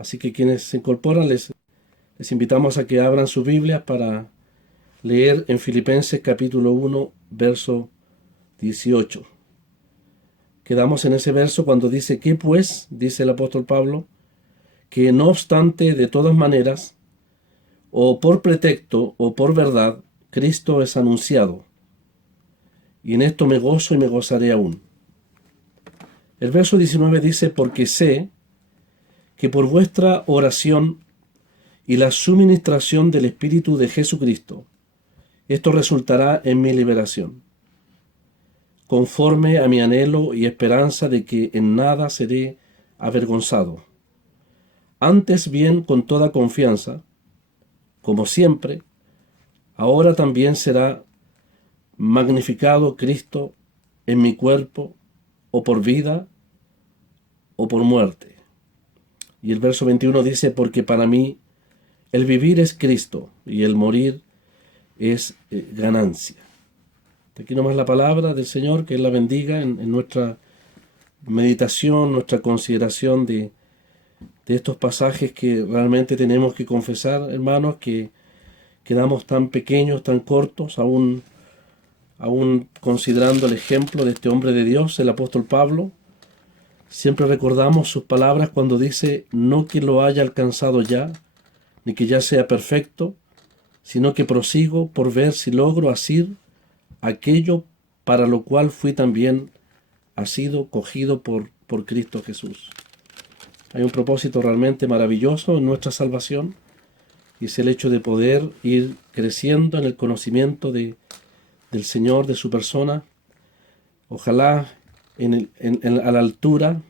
Así que quienes se incorporan les invitamos a que abran sus Biblias para leer en Filipenses capítulo 1, verso 18. Quedamos en ese verso cuando dice que pues, dice el apóstol Pablo, que no obstante, de todas maneras, o por pretexto o por verdad, Cristo es anunciado, y en esto me gozo y me gozaré aún. El verso 19 dice, porque sé que por vuestra oración y la suministración del Espíritu de Jesucristo, esto resultará en mi liberación, conforme a mi anhelo y esperanza de que en nada seré avergonzado. Antes bien, con toda confianza, como siempre, ahora también será magnificado Cristo en mi cuerpo, o por vida, o por muerte. Y el verso 21 dice, porque para mí el vivir es Cristo y el morir es ganancia. Aquí nomás la palabra del Señor, que Él la bendiga en nuestra meditación, nuestra consideración de estos pasajes que realmente tenemos que confesar, hermanos, que quedamos tan pequeños, tan cortos, aún considerando el ejemplo de este hombre de Dios, el apóstol Pablo. Siempre recordamos sus palabras cuando dice, no que lo haya alcanzado ya, ni que ya sea perfecto, sino que prosigo por ver si logro asir aquello para lo cual fui también asido, cogido por Cristo Jesús. Hay un propósito realmente maravilloso en nuestra salvación, y es el hecho de poder ir creciendo en el conocimiento del Señor, de su persona, ojalá a la altura,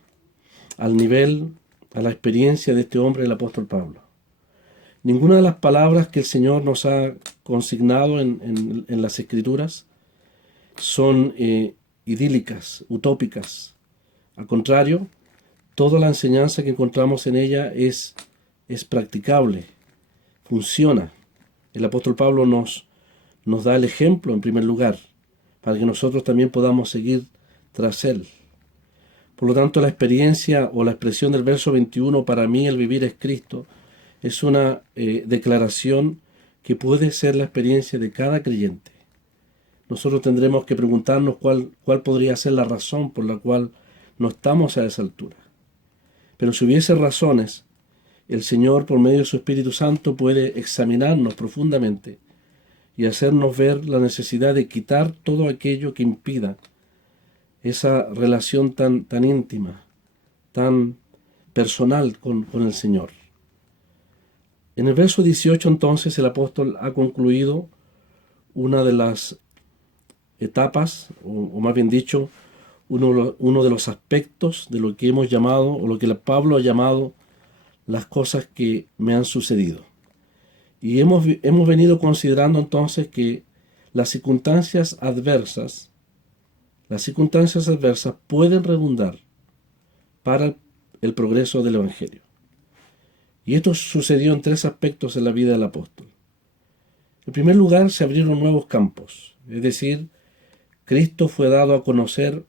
al nivel, a la experiencia de este hombre, el apóstol Pablo. Ninguna de las palabras que el Señor nos ha consignado en las Escrituras son idílicas, utópicas. Al contrario, toda la enseñanza que encontramos en ella es practicable, funciona. El apóstol Pablo nos da el ejemplo en primer lugar, para que nosotros también podamos seguir tras él. Por lo tanto, la experiencia o la expresión del verso 21, para mí el vivir es Cristo, es una declaración que puede ser la experiencia de cada creyente. Nosotros tendremos que preguntarnos cuál podría ser la razón por la cual no estamos a esa altura. Pero si hubiese razones, el Señor, por medio de su Espíritu Santo, puede examinarnos profundamente y hacernos ver la necesidad de quitar todo aquello que impida esa relación tan íntima, tan personal con el Señor. En el verso 18, entonces, el apóstol ha concluido una de las etapas, o más bien dicho, uno de los aspectos de lo que hemos llamado, o lo que Pablo ha llamado, las cosas que me han sucedido. Y hemos venido considerando entonces que las circunstancias adversas pueden redundar para el progreso del Evangelio. Y esto sucedió en tres aspectos en la vida del apóstol. En primer lugar, se abrieron nuevos campos, es decir, Cristo fue dado a conocer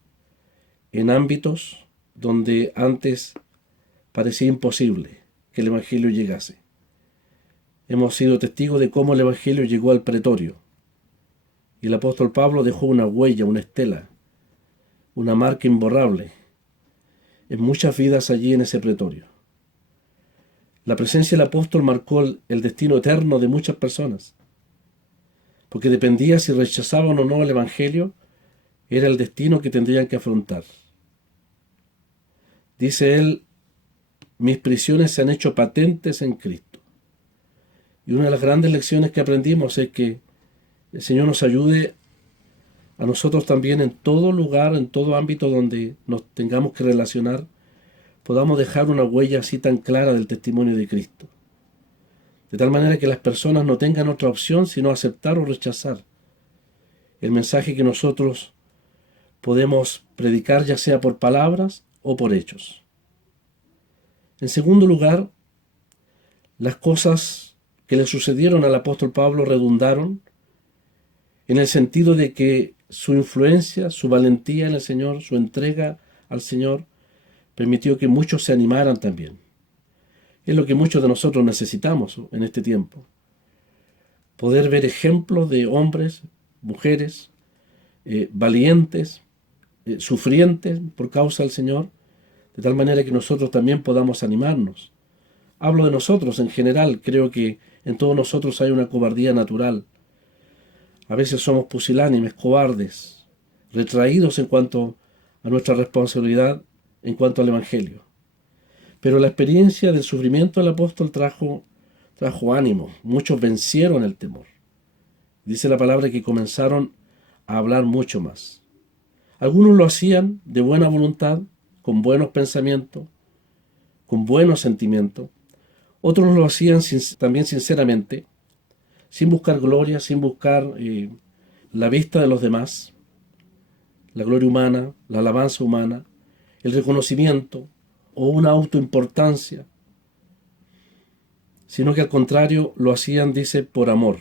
en ámbitos donde antes parecía imposible que el Evangelio llegase. Hemos sido testigos de cómo el Evangelio llegó al pretorio, y el apóstol Pablo dejó una huella, una estela, una marca imborrable en muchas vidas allí en ese pretorio. La presencia del apóstol marcó el destino eterno de muchas personas, porque dependía si rechazaban o no el Evangelio, era el destino que tendrían que afrontar. Dice él, mis prisiones se han hecho patentes en Cristo. Y una de las grandes lecciones que aprendimos es que el Señor nos ayude a nosotros también en todo lugar, en todo ámbito donde nos tengamos que relacionar, podamos dejar una huella así tan clara del testimonio de Cristo. De tal manera que las personas no tengan otra opción sino aceptar o rechazar el mensaje que nosotros podemos predicar, ya sea por palabras o por hechos. En segundo lugar, las cosas que le sucedieron al apóstol Pablo redundaron en el sentido de que su influencia, su valentía en el Señor, su entrega al Señor, permitió que muchos se animaran también. Es lo que muchos de nosotros necesitamos en este tiempo. Poder ver ejemplos de hombres, mujeres, valientes, sufrientes por causa del Señor, de tal manera que nosotros también podamos animarnos. Hablo de nosotros en general, creo que en todos nosotros hay una cobardía natural. A veces somos pusilánimes, cobardes, retraídos en cuanto a nuestra responsabilidad en cuanto al Evangelio. Pero la experiencia del sufrimiento del apóstol trajo ánimo. Muchos vencieron el temor. Dice la palabra que comenzaron a hablar mucho más. Algunos lo hacían de buena voluntad, con buenos pensamientos, con buenos sentimientos. Otros lo hacían también sinceramente, sin buscar gloria, sin buscar la vista de los demás, la gloria humana, la alabanza humana, el reconocimiento o una autoimportancia, sino que al contrario lo hacían, dice, por amor.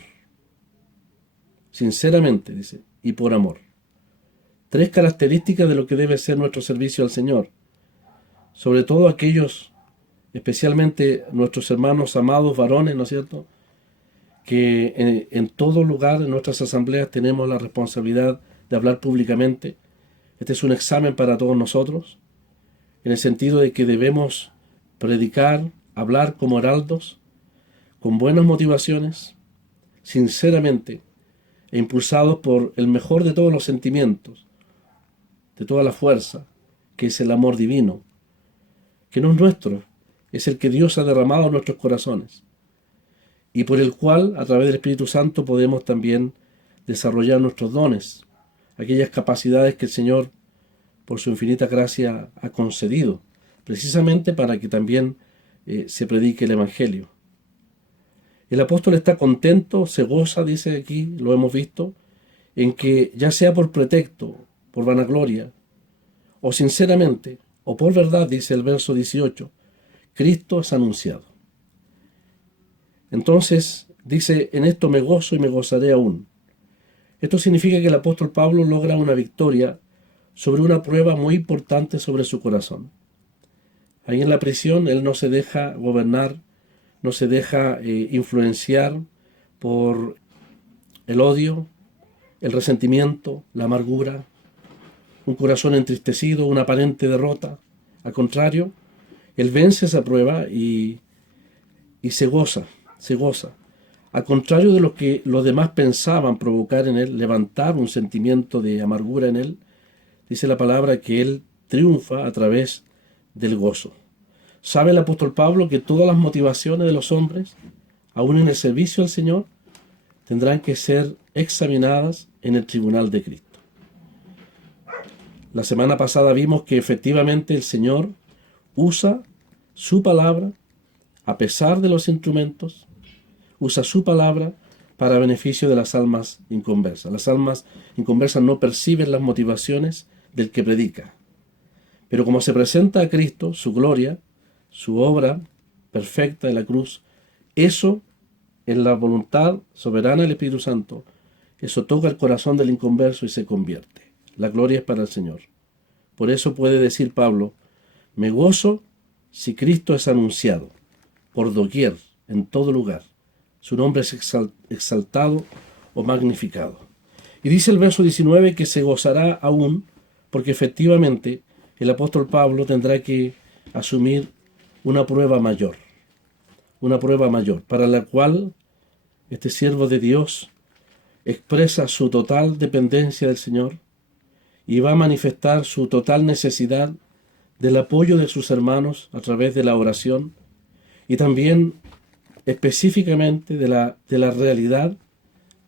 Sinceramente, dice, y por amor. 3 características de lo que debe ser nuestro servicio al Señor. Sobre todo aquellos, especialmente nuestros hermanos amados varones, ¿no es cierto?, que en todo lugar, en nuestras asambleas, tenemos la responsabilidad de hablar públicamente. Este es un examen para todos nosotros, en el sentido de que debemos predicar, hablar como heraldos, con buenas motivaciones, sinceramente, e impulsados por el mejor de todos los sentimientos, de toda la fuerza, que es el amor divino, que no es nuestro, es el que Dios ha derramado en nuestros corazones, y por el cual, a través del Espíritu Santo, podemos también desarrollar nuestros dones, aquellas capacidades que el Señor, por su infinita gracia, ha concedido, precisamente para que también se predique el Evangelio. El apóstol está contento, se goza, dice aquí, lo hemos visto, en que ya sea por pretexto, por vanagloria, o sinceramente, o por verdad, dice el verso 18, Cristo es anunciado. Entonces, dice, en esto me gozo y me gozaré aún. Esto significa que el apóstol Pablo logra una victoria sobre una prueba muy importante sobre su corazón. Ahí en la prisión él no se deja gobernar, no se deja influenciar por el odio, el resentimiento, la amargura, un corazón entristecido, una aparente derrota. Al contrario, él vence esa prueba y se goza. Al contrario de lo que los demás pensaban provocar en él, levantar un sentimiento de amargura en él, dice la palabra que él triunfa a través del gozo. ¿Sabe el apóstol Pablo que todas las motivaciones de los hombres, aún en el servicio al Señor, tendrán que ser examinadas en el tribunal de Cristo? La semana pasada vimos que efectivamente el Señor usa su palabra, a pesar de los instrumentos, usa su palabra para beneficio de las almas inconversas. Las almas inconversas no perciben las motivaciones del que predica. Pero como se presenta a Cristo, su gloria, su obra perfecta en la cruz, eso, en la voluntad soberana del Espíritu Santo, eso toca el corazón del inconverso y se convierte. La gloria es para el Señor. Por eso puede decir Pablo, me gozo si Cristo es anunciado, por doquier, en todo lugar. Su nombre es exaltado o magnificado. Y dice el verso 19 que se gozará aún, porque efectivamente el apóstol Pablo tendrá que asumir una prueba mayor, para la cual este siervo de Dios expresa su total dependencia del Señor y va a manifestar su total necesidad del apoyo de sus hermanos a través de la oración y también específicamente de la realidad,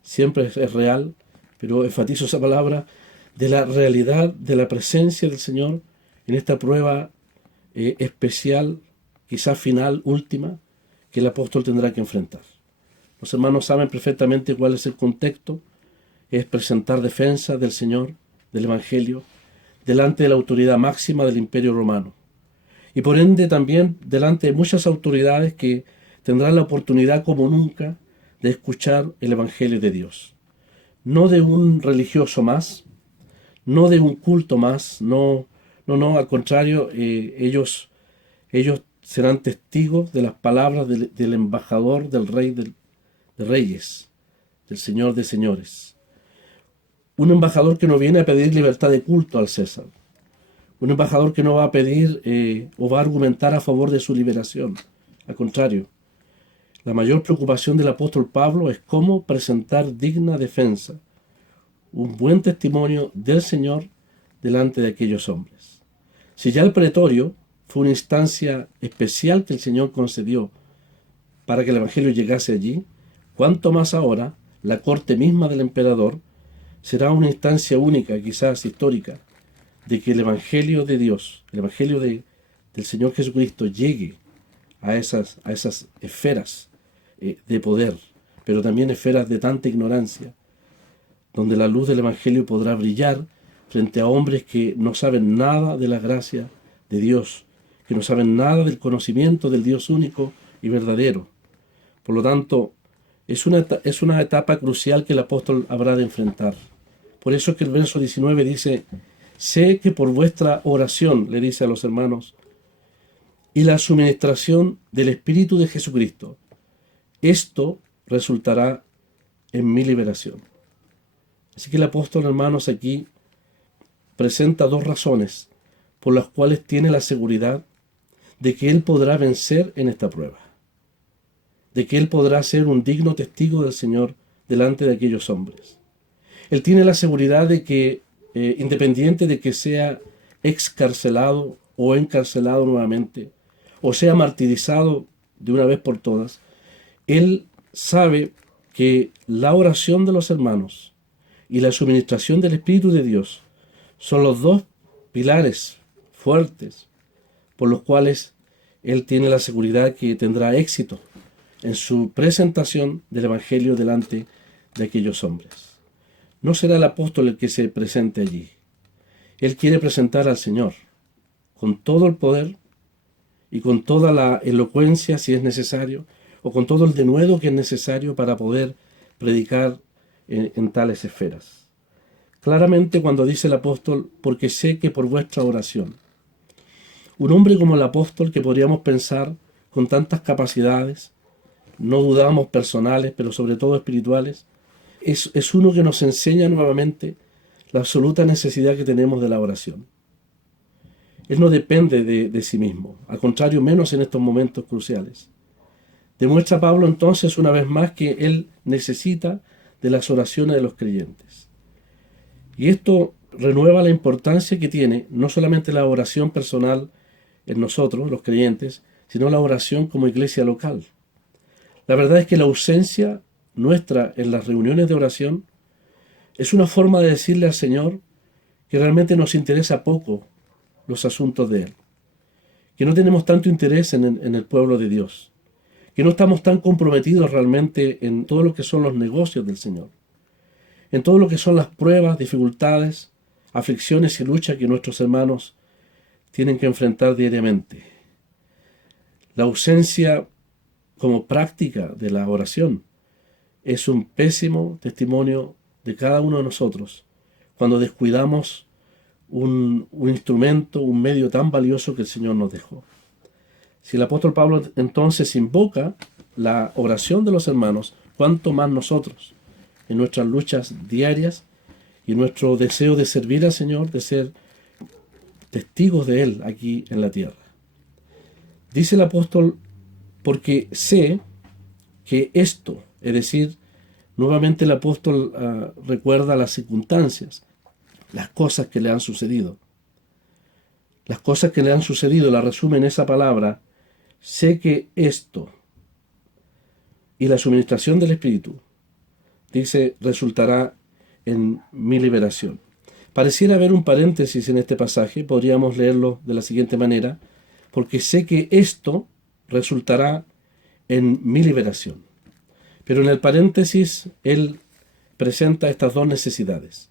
siempre es real, pero enfatizo esa palabra, de la realidad de la presencia del Señor en esta prueba especial, quizás final, última, que el apóstol tendrá que enfrentar. Los hermanos saben perfectamente cuál es el contexto, es presentar defensa del Señor, del Evangelio, delante de la autoridad máxima del Imperio Romano. Y por ende también delante de muchas autoridades que tendrán la oportunidad como nunca de escuchar el Evangelio de Dios. No de un religioso más, no de un culto más, no, al contrario, ellos serán testigos de las palabras del embajador del Rey de Reyes, del Señor de Señores. Un embajador que no viene a pedir libertad de culto al César. Un embajador que no va a pedir o va a argumentar a favor de su liberación. Al contrario, la mayor preocupación del apóstol Pablo es cómo presentar digna defensa, un buen testimonio del Señor delante de aquellos hombres. Si ya el pretorio fue una instancia especial que el Señor concedió para que el Evangelio llegase allí, cuánto más ahora la corte misma del emperador será una instancia única, quizás histórica, de que el Evangelio de Dios, el Evangelio del Señor Jesucristo llegue a esas esferas de poder, pero también esferas de tanta ignorancia, donde la luz del Evangelio podrá brillar frente a hombres que no saben nada de la gracia de Dios, que no saben nada del conocimiento del Dios único y verdadero. Por lo tanto, es una etapa crucial que el apóstol habrá de enfrentar. Por eso es que el verso 19 dice: sé que por vuestra oración, le dice a los hermanos, y la suministración del Espíritu de Jesucristo, esto resultará en mi liberación. Así que el apóstol, hermanos, aquí presenta dos razones por las cuales tiene la seguridad de que él podrá vencer en esta prueba, de que él podrá ser un digno testigo del Señor delante de aquellos hombres. Él tiene la seguridad de que, independiente de que sea excarcelado o encarcelado nuevamente, o sea martirizado de una vez por todas, él sabe que la oración de los hermanos y la suministración del Espíritu de Dios son los dos pilares fuertes por los cuales él tiene la seguridad que tendrá éxito en su presentación del Evangelio delante de aquellos hombres. No será el apóstol el que se presente allí. Él quiere presentar al Señor con todo el poder y con toda la elocuencia, si es necesario, o con todo el denuedo que es necesario para poder predicar en tales esferas. Claramente cuando dice el apóstol, porque sé que por vuestra oración. Un hombre como el apóstol, que podríamos pensar con tantas capacidades, no dudamos personales, pero sobre todo espirituales, es uno que nos enseña nuevamente la absoluta necesidad que tenemos de la oración. Él no depende de sí mismo, al contrario, menos en estos momentos cruciales. Demuestra Pablo entonces una vez más que él necesita de las oraciones de los creyentes. Y esto renueva la importancia que tiene no solamente la oración personal en nosotros, los creyentes, sino la oración como iglesia local. La verdad es que la ausencia nuestra en las reuniones de oración es una forma de decirle al Señor que realmente nos interesa poco los asuntos de Él, que no tenemos tanto interés en el pueblo de Dios, que no estamos tan comprometidos realmente en todo lo que son los negocios del Señor, en todo lo que son las pruebas, dificultades, aflicciones y luchas que nuestros hermanos tienen que enfrentar diariamente. La ausencia como práctica de la oración es un pésimo testimonio de cada uno de nosotros cuando descuidamos un instrumento, un medio tan valioso que el Señor nos dejó. Si el apóstol Pablo entonces invoca la oración de los hermanos, cuánto más nosotros en nuestras luchas diarias y nuestro deseo de servir al Señor, de ser testigos de Él aquí en la tierra. Dice el apóstol, porque sé que esto, es decir, nuevamente el apóstol recuerda las circunstancias, las cosas que le han sucedido. Las cosas que le han sucedido la resume en esa palabra, sé que esto y la suministración del Espíritu, dice, resultará en mi liberación. Pareciera haber un paréntesis en este pasaje, podríamos leerlo de la siguiente manera, porque sé que esto resultará en mi liberación. Pero en el paréntesis, él presenta estas dos necesidades.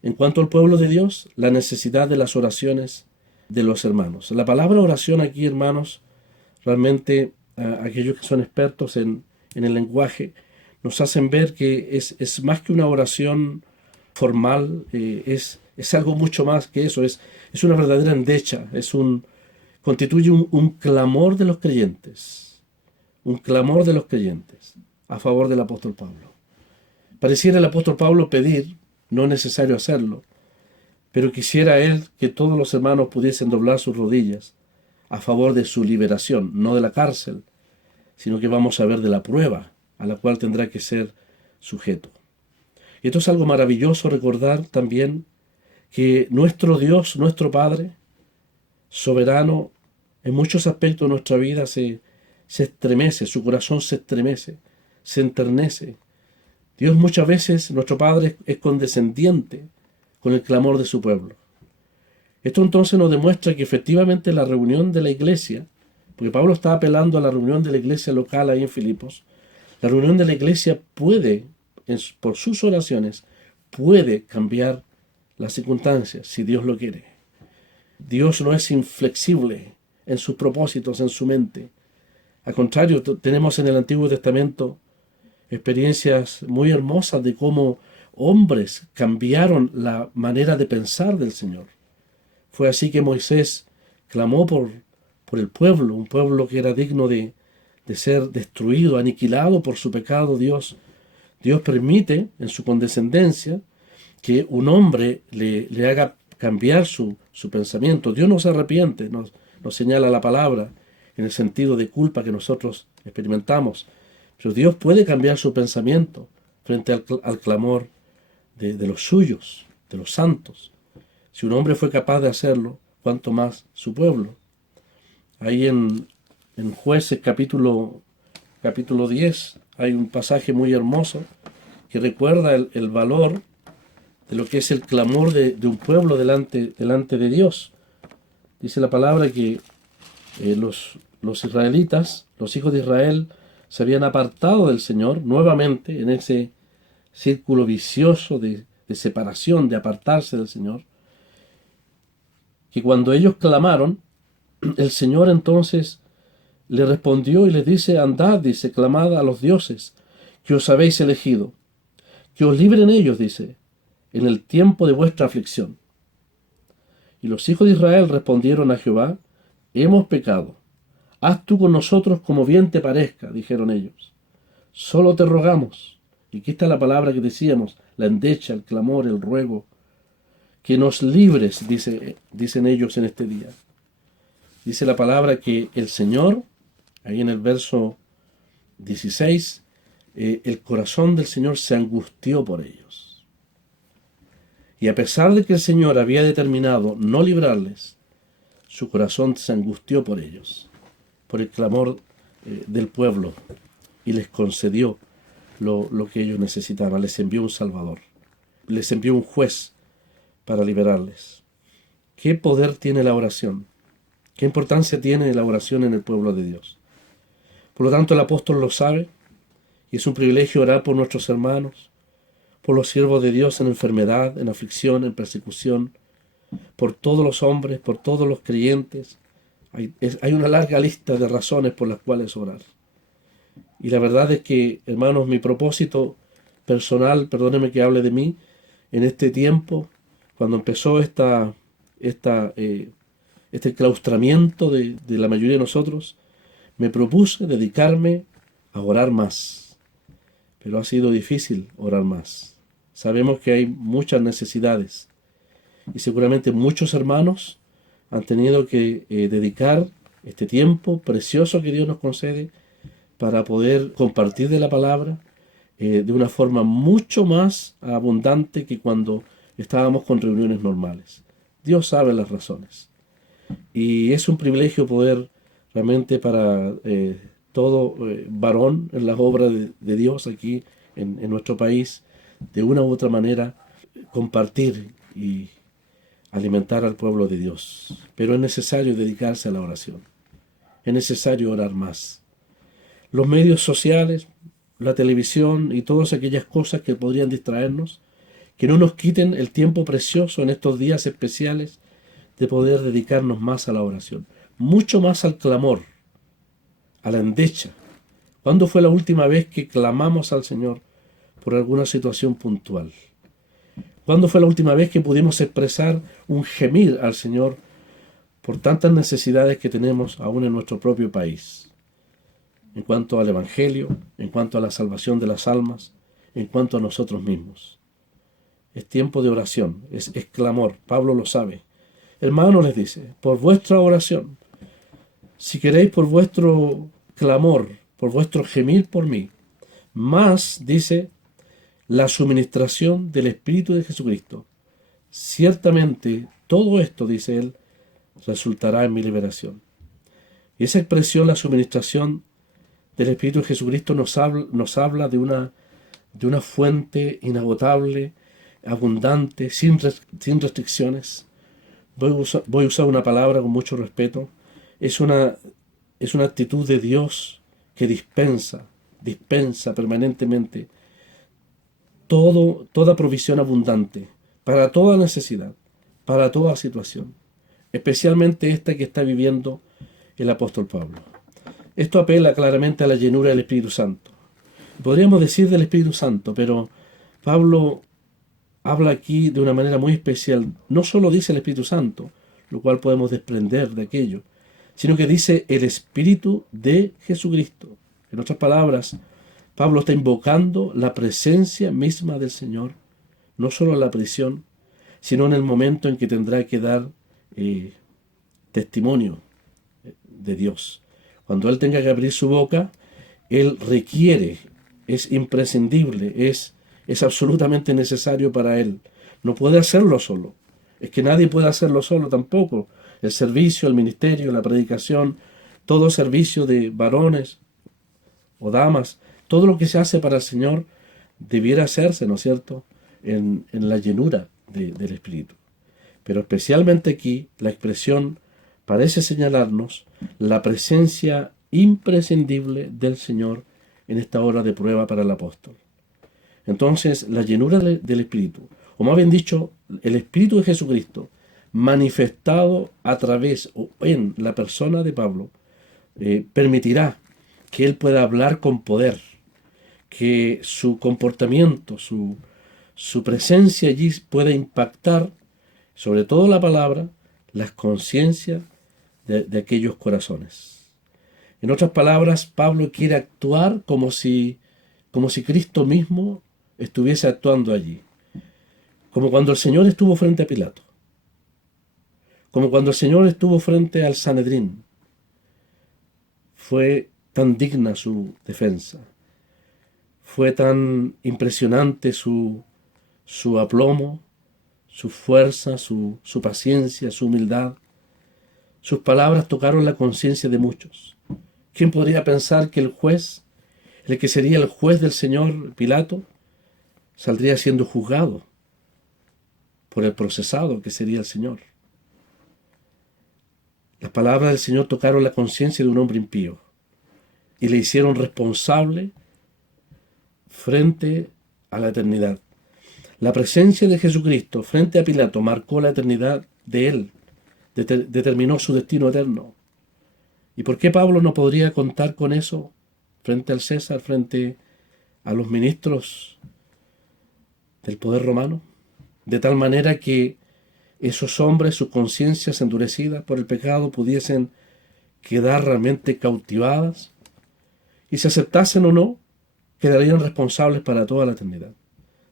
En cuanto al pueblo de Dios, la necesidad de las oraciones de los hermanos. La palabra oración aquí, hermanos, realmente aquellos que son expertos en el lenguaje, nos hacen ver que es más que una oración formal, es algo mucho más que eso, es una verdadera endecha, es un constituye un clamor de los creyentes, un clamor de los creyentes a favor del apóstol Pablo. Pareciera el apóstol Pablo pedir, no es necesario hacerlo, pero quisiera él que todos los hermanos pudiesen doblar sus rodillas a favor de su liberación, no de la cárcel, sino que vamos a ver de la prueba a la cual tendrá que ser sujeto. Y esto es algo maravilloso recordar también que nuestro Dios, nuestro Padre, soberano, en muchos aspectos de nuestra vida se estremece, su corazón se estremece, se enternece. Dios muchas veces, nuestro Padre, es condescendiente con el clamor de su pueblo. Esto entonces nos demuestra que efectivamente la reunión de la iglesia, porque Pablo está apelando a la reunión de la iglesia local ahí en Filipos, la reunión de la iglesia puede, por sus oraciones, puede cambiar las circunstancias, si Dios lo quiere. Dios no es inflexible en sus propósitos, en su mente. Al contrario, tenemos en el Antiguo Testamento experiencias muy hermosas de cómo hombres cambiaron la manera de pensar del Señor. Fue así que Moisés clamó por el pueblo, un pueblo que era digno de ser destruido, aniquilado por su pecado. Dios permite, en su condescendencia, que un hombre le haga cambiar su pensamiento. Dios no se arrepiente, nos señala la palabra en el sentido de culpa que nosotros experimentamos. Pero Dios puede cambiar su pensamiento frente al clamor de los suyos, de los santos. Si un hombre fue capaz de hacerlo, cuánto más su pueblo. Ahí en Jueces capítulo 10 hay un pasaje muy hermoso que recuerda el valor de lo que es el clamor de un pueblo delante de Dios. Dice la palabra que los israelitas, los hijos de Israel, se habían apartado del Señor nuevamente en ese círculo vicioso de separación, de apartarse del Señor, que cuando ellos clamaron, el Señor entonces le respondió y les dice: andad, dice, clamad a los dioses que os habéis elegido, que os libren ellos, dice, en el tiempo de vuestra aflicción. Y los hijos de Israel respondieron a Jehová: hemos pecado. Haz tú con nosotros como bien te parezca, dijeron ellos. Solo te rogamos. Y aquí está la palabra que decíamos, la endecha, el clamor, el ruego. Que nos libres, dicen ellos en este día. Dice la palabra que el Señor, ahí en el verso 16, el corazón del Señor se angustió por ellos. Y a pesar de que el Señor había determinado no librarles, su corazón se angustió por ellos, por el clamor del pueblo, y les concedió lo que ellos necesitaban. Les envió un Salvador, les envió un juez para liberarles. ¿Qué poder tiene la oración? ¿Qué importancia tiene la oración en el pueblo de Dios? Por lo tanto, el apóstol lo sabe, y es un privilegio orar por nuestros hermanos, por los siervos de Dios en enfermedad, en aflicción, en persecución, por todos los hombres, por todos los creyentes. Hay una larga lista de razones por las cuales orar. Y la verdad es que, hermanos, mi propósito personal, perdónenme que hable de mí, en este tiempo, cuando empezó este enclaustramiento de la mayoría de nosotros, me propuse dedicarme a orar más. Pero ha sido difícil orar más. Sabemos que hay muchas necesidades. Y seguramente muchos hermanos han tenido que dedicar este tiempo precioso que Dios nos concede para poder compartir de la palabra de una forma mucho más abundante que cuando estábamos con reuniones normales. Dios sabe las razones. Y es un privilegio poder realmente para todo varón en las obras de Dios aquí en nuestro país, de una u otra manera, compartir y alimentar al pueblo de Dios. Pero es necesario dedicarse a la oración. Es necesario orar más. Los medios sociales, la televisión y todas aquellas cosas que podrían distraernos, que no nos quiten el tiempo precioso en estos días especiales de poder dedicarnos más a la oración, mucho más al clamor, a la endecha. ¿Cuándo fue la última vez que clamamos al Señor por alguna situación puntual? ¿Cuándo fue la última vez que pudimos expresar un gemir al Señor por tantas necesidades que tenemos aún en nuestro propio país, en cuanto al Evangelio, en cuanto a la salvación de las almas, en cuanto a nosotros mismos. Es tiempo de oración, es clamor, Pablo lo sabe. Hermanos, les dice, por vuestra oración, si queréis por vuestro clamor, por vuestro gemir por mí, más, dice, la suministración del Espíritu de Jesucristo. Ciertamente, todo esto, dice él, resultará en mi liberación. Y esa expresión, la suministración del Espíritu de Jesucristo, nos habla de una fuente inagotable, abundante, sin restricciones. Voy a usar una palabra con mucho respeto. Es una actitud de Dios que dispensa permanentemente toda provisión abundante, para toda necesidad, para toda situación, especialmente esta que está viviendo el apóstol Pablo. Esto apela claramente a la llenura del Espíritu Santo. Podríamos decir del Espíritu Santo, pero Pablo habla aquí de una manera muy especial. No solo dice el Espíritu Santo, lo cual podemos desprender de aquello, sino que dice el Espíritu de Jesucristo. En otras palabras, Pablo está invocando la presencia misma del Señor, no solo en la prisión, sino en el momento en que tendrá que dar testimonio de Dios. Cuando Él tenga que abrir su boca, Él requiere, es imprescindible, es absolutamente necesario para Él. No puede hacerlo solo. Es que nadie puede hacerlo solo tampoco. El servicio, el ministerio, la predicación, todo servicio de varones o damas, todo lo que se hace para el Señor debiera hacerse, ¿no es cierto?, en la llenura del Espíritu. Pero especialmente aquí la expresión parece señalarnos la presencia imprescindible del Señor en esta hora de prueba para el apóstol. Entonces, la llenura del Espíritu, o más bien dicho, el Espíritu de Jesucristo, manifestado a través o en la persona de Pablo, permitirá que él pueda hablar con poder, que su comportamiento, su presencia allí pueda impactar, sobre todo la palabra, las conciencias de aquellos corazones. En otras palabras, Pablo quiere actuar como si Cristo mismo estuviese actuando allí. Como cuando el Señor estuvo frente a Pilato. Como cuando el Señor estuvo frente al Sanedrín. Fue tan digna su defensa. Fue tan impresionante su aplomo, su fuerza, su paciencia, su humildad. Sus palabras tocaron la conciencia de muchos. ¿Quién podría pensar que el juez, el que sería el juez del Señor Pilato, saldría siendo juzgado por el procesado que sería el Señor? Las palabras del Señor tocaron la conciencia de un hombre impío y le hicieron responsable frente a la eternidad. La presencia de Jesucristo frente a Pilato marcó la eternidad de él, determinó su destino eterno. ¿Y por qué Pablo no podría contar con eso frente al César, frente a los ministros del poder romano? De tal manera que esos hombres, sus conciencias endurecidas por el pecado, pudiesen quedar realmente cautivadas y si aceptasen o no, quedarían responsables para toda la eternidad.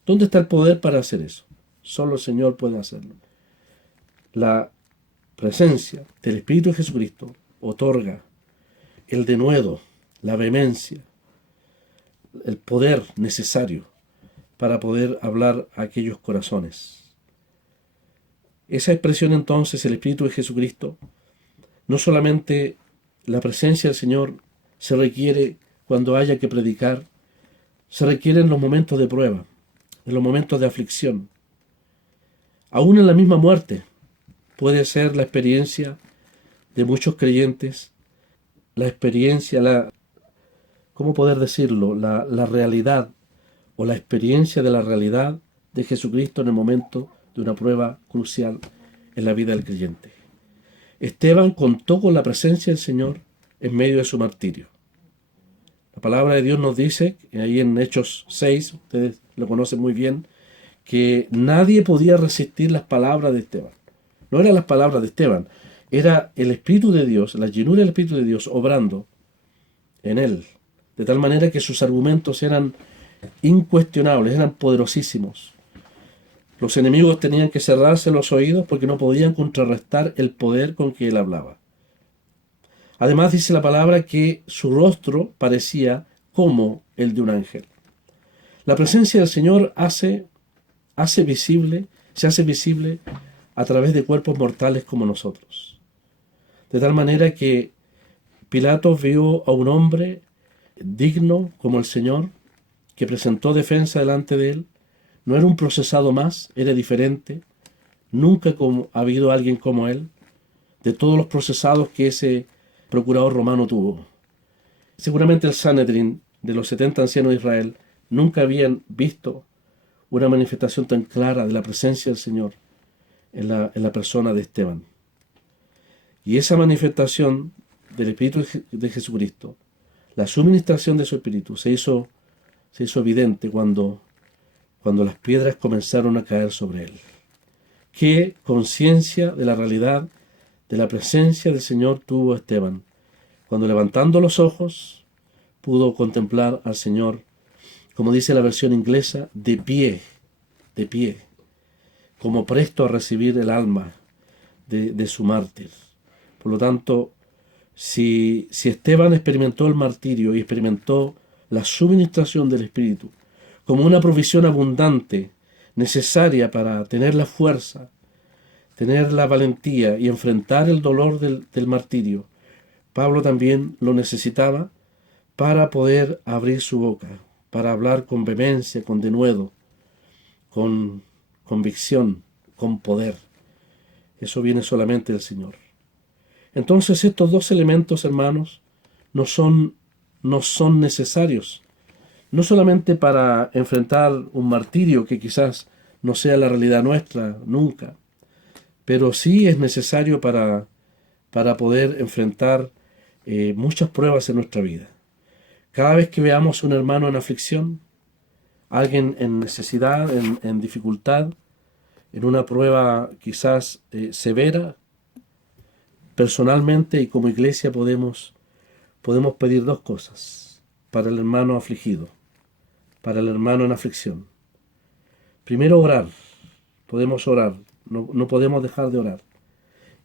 ¿Dónde está el poder para hacer eso? Solo el Señor puede hacerlo. La presencia del Espíritu de Jesucristo otorga el denuedo, la vehemencia, el poder necesario para poder hablar a aquellos corazones. Esa expresión entonces, el Espíritu de Jesucristo, no solamente la presencia del Señor se requiere cuando haya que predicar, se requiere en los momentos de prueba, en los momentos de aflicción. Aún en la misma muerte puede ser la experiencia de muchos creyentes, la experiencia, ¿cómo poder decirlo? La realidad o la experiencia de la realidad de Jesucristo en el momento de una prueba crucial en la vida del creyente. Esteban contó con la presencia del Señor en medio de su martirio. La palabra de Dios nos dice, ahí en Hechos 6, ustedes lo conocen muy bien, que nadie podía resistir las palabras de Esteban. No eran las palabras de Esteban, era el Espíritu de Dios, la llenura del Espíritu de Dios obrando en él, de tal manera que sus argumentos eran incuestionables, eran poderosísimos. Los enemigos tenían que cerrarse los oídos porque no podían contrarrestar el poder con que él hablaba. Además dice la palabra que su rostro parecía como el de un ángel. La presencia del Señor se hace visible a través de cuerpos mortales como nosotros. De tal manera que Pilato vio a un hombre digno como el Señor, que presentó defensa delante de él. No era un procesado más, era diferente. Nunca ha habido alguien como él, de todos los procesados que ese procurador romano tuvo. Seguramente el Sanedrín de los 70 ancianos de Israel nunca habían visto una manifestación tan clara de la presencia del Señor en la persona de Esteban. Y esa manifestación del Espíritu de Jesucristo, la suministración de su Espíritu, se hizo evidente cuando las piedras comenzaron a caer sobre él. Qué conciencia de la realidad de la presencia del Señor tuvo Esteban, cuando levantando los ojos pudo contemplar al Señor, como dice la versión inglesa, de pie, como presto a recibir el alma de su mártir. Por lo tanto, si Esteban experimentó el martirio y experimentó la suministración del Espíritu como una provisión abundante, necesaria para tener la fuerza, tener la valentía y enfrentar el dolor del martirio, Pablo también lo necesitaba para poder abrir su boca, para hablar con vehemencia, con denuedo, con convicción, con poder. Eso viene solamente del Señor. Entonces estos dos elementos, hermanos, no son necesarios, no solamente para enfrentar un martirio que quizás no sea la realidad nuestra nunca, pero sí es necesario para poder enfrentar muchas pruebas en nuestra vida. Cada vez que veamos un hermano en aflicción, alguien en necesidad, en dificultad, en una prueba quizás severa, personalmente y como iglesia podemos pedir dos cosas para el hermano afligido, para el hermano en aflicción. Primero, orar. Podemos orar, no podemos dejar de orar.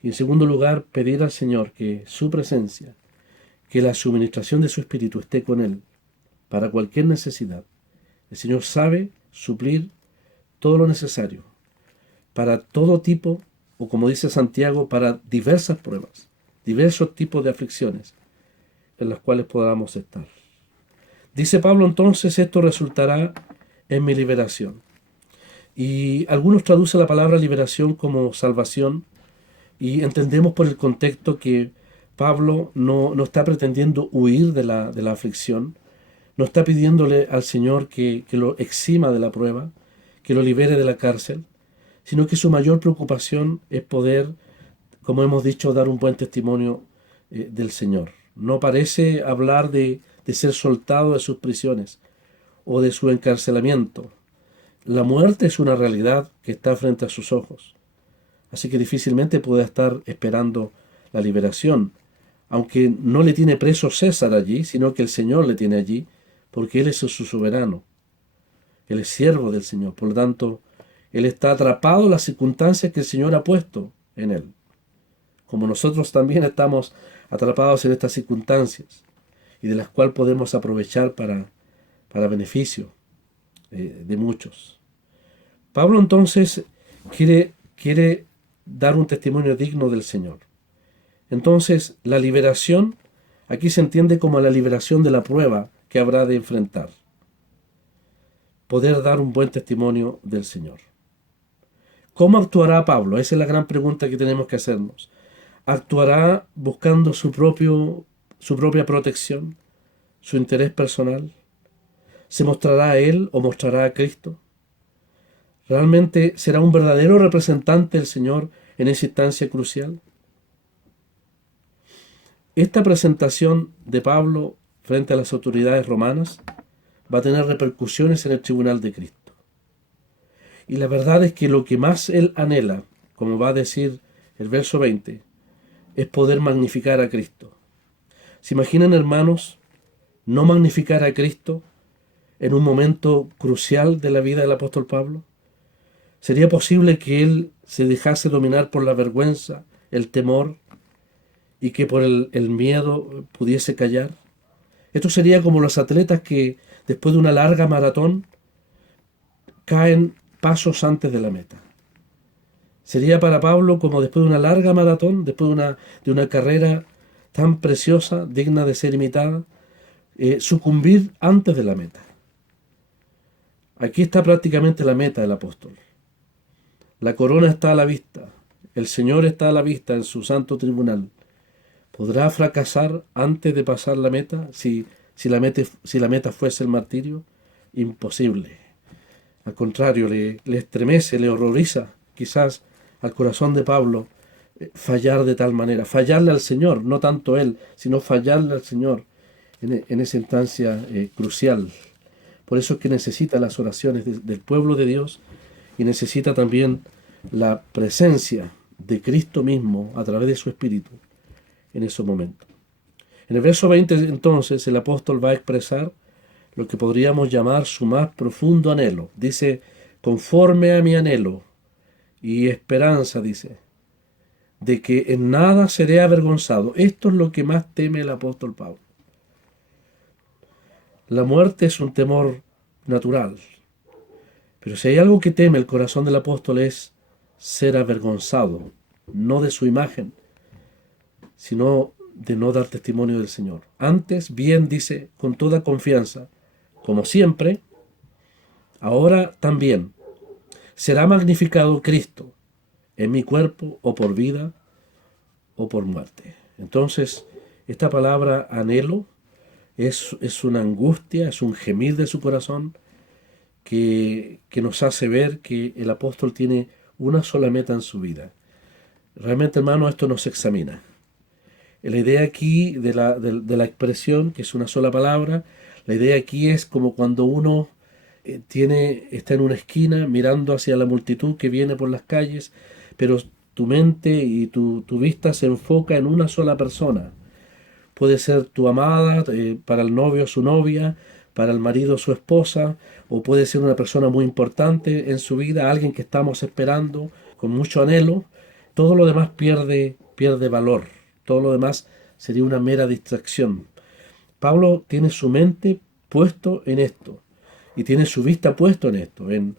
Y en segundo lugar, pedir al Señor que su presencia, que la suministración de su Espíritu esté con él para cualquier necesidad. El Señor sabe suplir todo lo necesario para todo tipo, o como dice Santiago, para diversas pruebas, diversos tipos de aflicciones en las cuales podamos estar. Dice Pablo entonces, esto resultará en mi liberación. Y algunos traducen la palabra liberación como salvación, y entendemos por el contexto que Pablo no está pretendiendo huir de la aflicción, no está pidiéndole al Señor que lo exima de la prueba, que lo libere de la cárcel, sino que su mayor preocupación es poder, como hemos dicho, dar un buen testimonio del Señor. No parece hablar de ser soltado de sus prisiones o de su encarcelamiento. La muerte es una realidad que está frente a sus ojos, así que difícilmente puede estar esperando la liberación, aunque no le tiene preso César allí, sino que el Señor le tiene allí, porque Él es su soberano, Él es siervo del Señor. Por lo tanto, Él está atrapado en las circunstancias que el Señor ha puesto en Él, como nosotros también estamos atrapados en estas circunstancias, y de las cuales podemos aprovechar para beneficio de muchos. Pablo entonces quiere dar un testimonio digno del Señor. Entonces, la liberación, aquí se entiende como la liberación de la prueba que habrá de enfrentar. Poder dar un buen testimonio del Señor. ¿Cómo actuará Pablo? Esa es la gran pregunta que tenemos que hacernos. ¿Actuará buscando su propia protección, su interés personal? ¿Se mostrará a él o mostrará a Cristo? ¿Realmente será un verdadero representante del Señor en esa instancia crucial? Esta presentación de Pablo frente a las autoridades romanas va a tener repercusiones en el tribunal de Cristo. Y la verdad es que lo que más él anhela, como va a decir el verso 20, es poder magnificar a Cristo. ¿Se imaginan, hermanos, no magnificar a Cristo en un momento crucial de la vida del apóstol Pablo? ¿Sería posible que él se dejase dominar por la vergüenza, el temor, y que por el miedo pudiese callar? Esto sería como los atletas que después de una larga maratón caen pasos antes de la meta. Sería para Pablo como después de una larga maratón, después de una carrera tan preciosa, digna de ser imitada, sucumbir antes de la meta. Aquí está prácticamente la meta del apóstol. La corona está a la vista, el Señor está a la vista en su santo tribunal. ¿Podrá fracasar antes de pasar la meta si la meta fuese el martirio? Imposible. Al contrario, le estremece, le horroriza quizás al corazón de Pablo fallar de tal manera, fallarle al Señor, no tanto él, sino fallarle al Señor en esa instancia crucial. Por eso es que necesita las oraciones del pueblo de Dios y necesita también la presencia de Cristo mismo a través de su Espíritu en esos momentos. En el verso 20 entonces el apóstol va a expresar lo que podríamos llamar su más profundo anhelo. Dice, conforme a mi anhelo y esperanza, dice, de que en nada seré avergonzado. Esto es lo que más teme el apóstol Pablo. La muerte es un temor natural, pero si hay algo que teme el corazón del apóstol es ser avergonzado, no de su imagen, sino de no dar testimonio del Señor. Antes, bien, dice, con toda confianza, como siempre, ahora también, será magnificado Cristo en mi cuerpo, o por vida, o por muerte. Entonces, esta palabra anhelo es una angustia, es un gemir de su corazón que nos hace ver que el apóstol tiene una sola meta en su vida. Realmente, hermano, esto nos examina. La idea aquí de la expresión, que es una sola palabra, la idea aquí es como cuando uno está en una esquina mirando hacia la multitud que viene por las calles, pero tu mente y tu vista se enfoca en una sola persona. Puede ser tu amada, para el novio su novia, para el marido su esposa, o puede ser una persona muy importante en su vida, alguien que estamos esperando con mucho anhelo. Todo lo demás pierde valor. Todo lo demás sería una mera distracción. Pablo tiene su mente puesto en esto y tiene su vista puesto en esto, en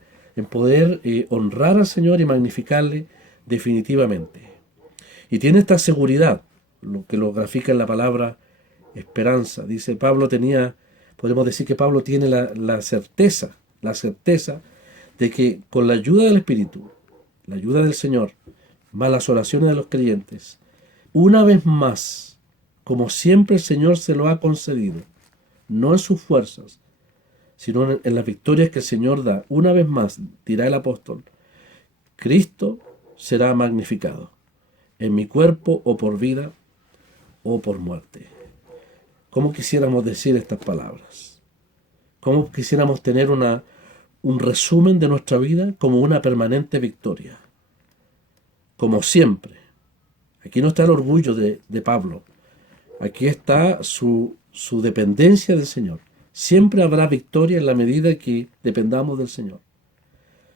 poder honrar al Señor y magnificarle definitivamente. Y tiene esta seguridad, lo que lo grafica en la palabra esperanza. Dice Pablo podemos decir que Pablo tiene la certeza de que con la ayuda del Espíritu, la ayuda del Señor, más las oraciones de los creyentes, una vez más, como siempre el Señor se lo ha concedido, no en sus fuerzas, sino en las victorias que el Señor da, una vez más, dirá el apóstol, Cristo será magnificado en mi cuerpo, o por vida o por muerte. ¿Cómo quisiéramos decir estas palabras? ¿Cómo quisiéramos tener un resumen de nuestra vida como una permanente victoria? Como siempre. Aquí no está el orgullo de Pablo. Aquí está su dependencia del Señor. Siempre habrá victoria en la medida que dependamos del Señor.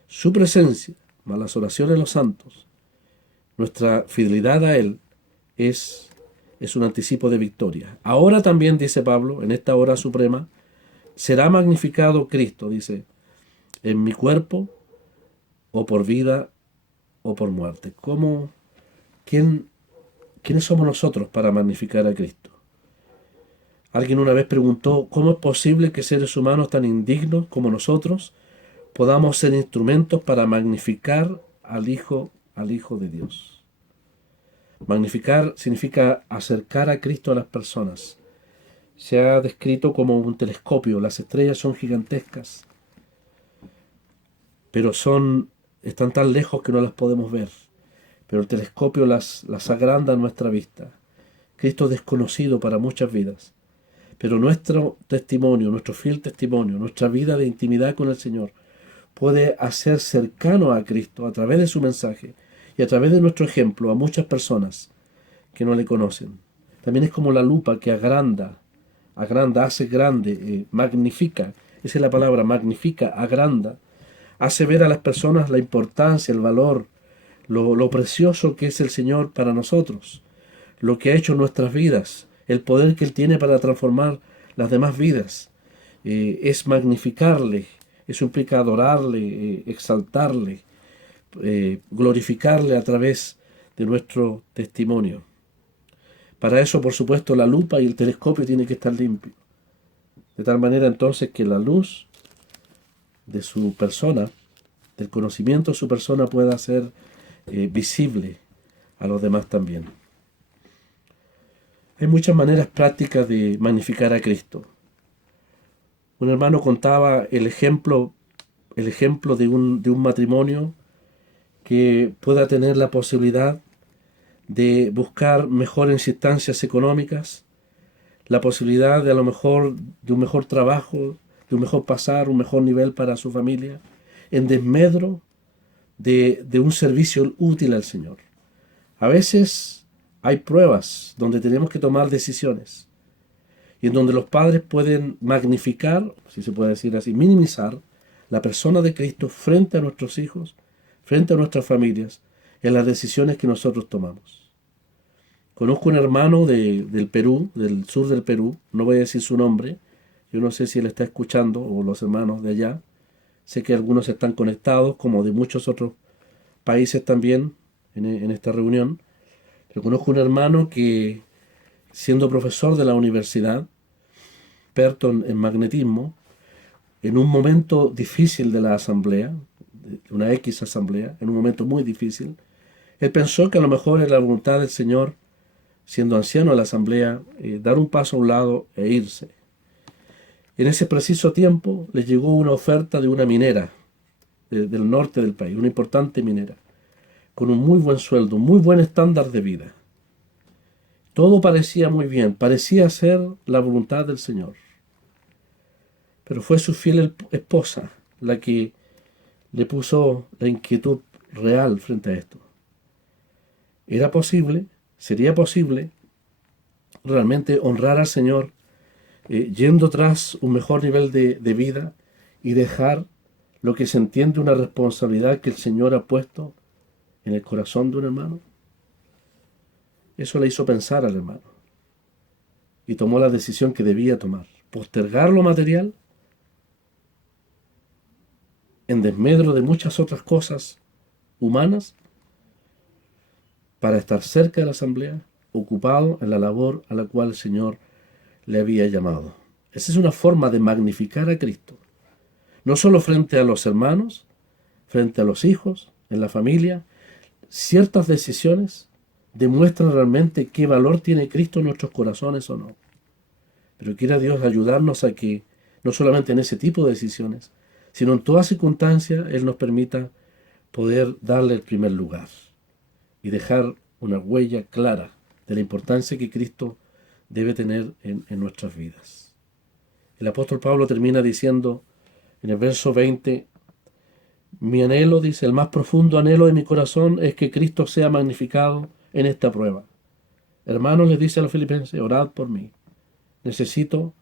Su presencia, más las oraciones de los santos, nuestra fidelidad a Él es un anticipo de victoria. Ahora también, dice Pablo, en esta hora suprema, será magnificado Cristo, dice, en mi cuerpo, o por vida, o por muerte. ¿Quiénes somos nosotros para magnificar a Cristo? Alguien una vez preguntó, ¿cómo es posible que seres humanos tan indignos como nosotros podamos ser instrumentos para magnificar al Hijo de Dios? Magnificar significa acercar a Cristo a las personas. Se ha descrito como un telescopio. Las estrellas son gigantescas, pero están tan lejos que no las podemos ver. Pero el telescopio las agranda a nuestra vista. Cristo es desconocido para muchas vidas, pero nuestro testimonio, nuestro fiel testimonio, nuestra vida de intimidad con el Señor puede hacer cercano a Cristo a través de su mensaje y a través de nuestro ejemplo a muchas personas que no le conocen. También es como la lupa que agranda, hace grande, magnifica. Esa es la palabra, magnifica, agranda. Hace ver a las personas la importancia, el valor, lo precioso que es el Señor para nosotros, lo que ha hecho en nuestras vidas, el poder que Él tiene para transformar las demás vidas. Es magnificarle, eso implica adorarle, exaltarle, glorificarle a través de nuestro testimonio. Para eso, por supuesto, la lupa y el telescopio tienen que estar limpios. De tal manera entonces que la luz de su persona, del conocimiento de su persona, pueda ser visible a los demás también. Hay muchas maneras prácticas de magnificar a Cristo. Un hermano contaba el ejemplo de un matrimonio que pueda tener la posibilidad de buscar mejores instancias económicas, la posibilidad de a lo mejor de un mejor trabajo, de un mejor pasar, un mejor nivel para su familia, en desmedro de un servicio útil al Señor. A veces hay pruebas donde tenemos que tomar decisiones y en donde los padres pueden magnificar, si se puede decir así, minimizar la persona de Cristo frente a nuestros hijos, frente a nuestras familias, en las decisiones que nosotros tomamos. Conozco un hermano del Perú, del sur del Perú, no voy a decir su nombre, yo no sé si él está escuchando o los hermanos de allá, sé que algunos están conectados, como de muchos otros países también en esta reunión, pero conozco un hermano que, siendo profesor de la universidad, experto en magnetismo, en un momento difícil de la asamblea, de una X asamblea, en un momento muy difícil, él pensó que a lo mejor era la voluntad del Señor, siendo anciano de la asamblea, dar un paso a un lado e irse. En ese preciso tiempo le llegó una oferta de una minera del norte del país, una importante minera, con un muy buen sueldo, un muy buen estándar de vida. Todo parecía muy bien, parecía ser la voluntad del Señor. Pero fue su fiel esposa la que le puso la inquietud real frente a esto. ¿Era posible, sería posible, realmente honrar al Señor yendo tras un mejor nivel de vida y dejar lo que se entiende una responsabilidad que el Señor ha puesto en el corazón de un hermano? Eso le hizo pensar al hermano y tomó la decisión que debía tomar: postergar lo material en desmedro de muchas otras cosas humanas para estar cerca de la asamblea, ocupado en la labor a la cual el Señor le había llamado. Esa es una forma de magnificar a Cristo, no solo frente a los hermanos, frente a los hijos, en la familia. Ciertas decisiones demuestran realmente qué valor tiene Cristo en nuestros corazones o no. Pero quiera Dios ayudarnos a que, no solamente en ese tipo de decisiones, sino en toda circunstancia, Él nos permita poder darle el primer lugar y dejar una huella clara de la importancia que Cristo debe tener en nuestras vidas. El apóstol Pablo termina diciendo en el verso 20: mi anhelo, dice, el más profundo anhelo de mi corazón es que Cristo sea magnificado en esta prueba. Hermanos, les dice a los filipenses, orad por mí. Necesito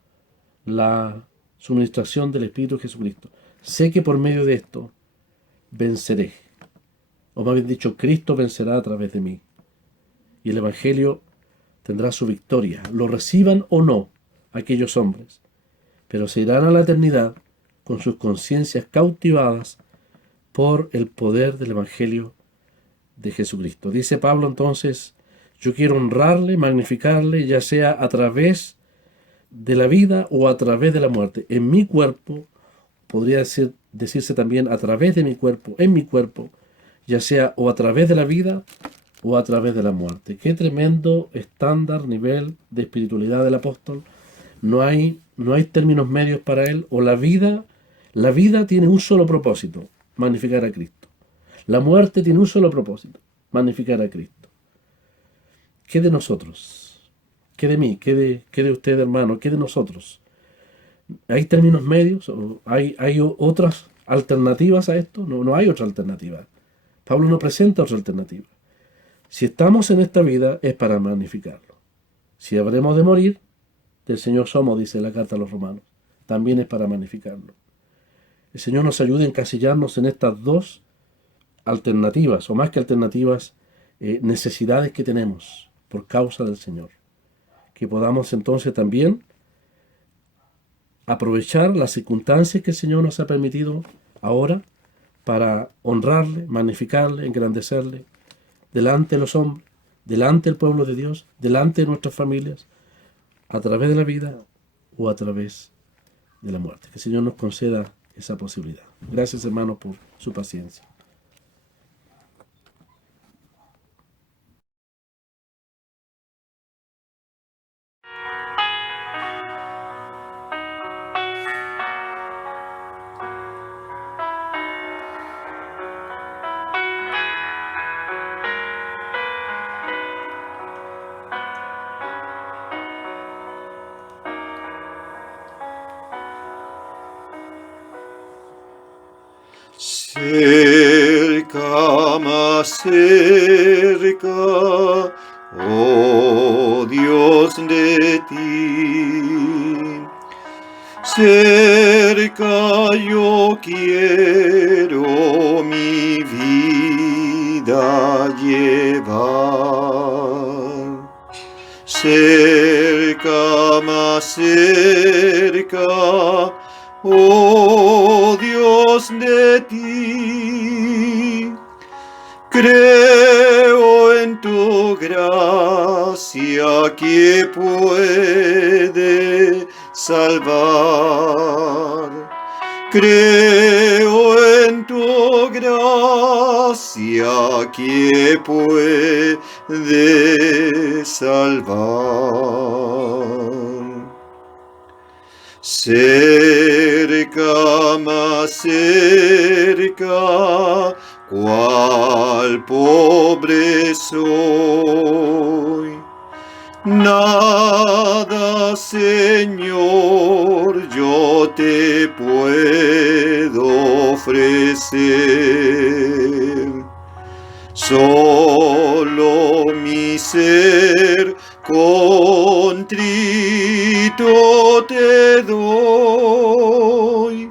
la suministración del Espíritu de Jesucristo. Sé que por medio de esto venceré. O más bien dicho, Cristo vencerá a través de mí. Y el Evangelio tendrá su victoria. Lo reciban o no aquellos hombres, pero se irán a la eternidad con sus conciencias cautivadas por el poder del Evangelio de Jesucristo. Dice Pablo entonces: yo quiero honrarle, magnificarle, ya sea a través de la vida o a través de la muerte. En mi cuerpo, podría decirse también a través de mi cuerpo, en mi cuerpo, ya sea o a través de la vida o a través de la muerte. Qué tremendo estándar, nivel de espiritualidad del apóstol. No hay términos medios para él. O la vida tiene un solo propósito: magnificar a Cristo. La muerte tiene un solo propósito: magnificar a Cristo. ¿Qué de nosotros? ¿Qué de mí? ¿Qué de usted, hermano? ¿Qué de nosotros? ¿Hay términos medios? ¿Hay otras alternativas a esto? No hay otra alternativa. Pablo no presenta otra alternativa. Si estamos en esta vida es para magnificarlo. Si habremos de morir, del Señor somos, dice la carta a los romanos, también es para magnificarlo. El Señor nos ayude a encasillarnos en estas dos alternativas, o más que alternativas, necesidades que tenemos por causa del Señor. Que podamos entonces también aprovechar las circunstancias que el Señor nos ha permitido ahora para honrarle, magnificarle, engrandecerle delante de los hombres, delante del pueblo de Dios, delante de nuestras familias, a través de la vida o a través de la muerte. Que el Señor nos conceda esa posibilidad. Gracias, hermanos, por su paciencia. Cerca, más cerca, oh Dios de ti. Cerca yo quiero mi vida llevar. Cerca, más cerca, oh Dios de ti. Creo en tu gracia que puede salvar. Creo en tu gracia que puede salvar. Cerca, más cerca, cual pobre soy. Nada, Señor, yo te puedo ofrecer. Solo mi ser contrito te doy.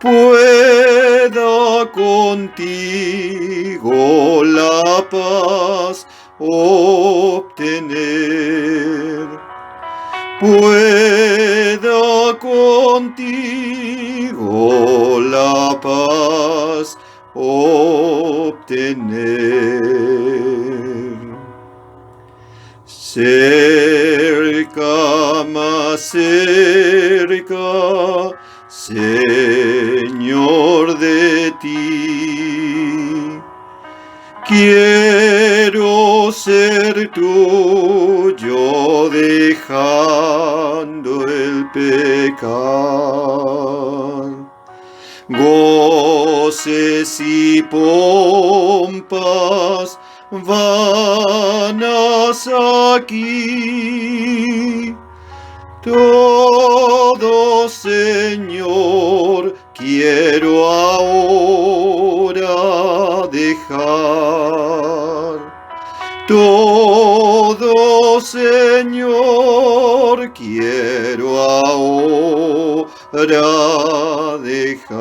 Pueda contigo la paz obtener. Pueda contigo la paz obtener. Cerca, más cerca, Señor, de ti. Quiero ser tuyo dejando el pecar. Goces y pompas vanas aquí. Todo, Señor, quiero ahora dejar. Todo, Señor, quiero ahora dejar.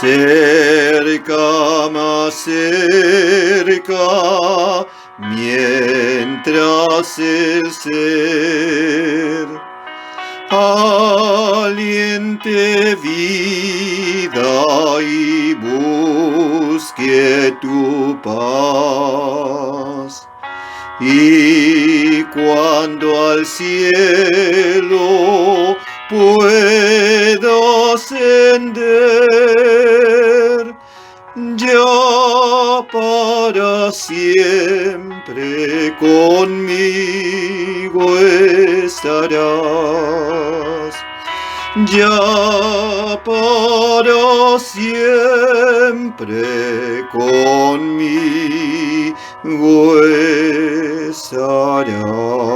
Cerca, más cerca, mientras el ser aliente vida y busque tu paz. Y cuando al cielo pueda ascender, ya para siempre conmigo estarás. Ya para siempre conmigo estarás.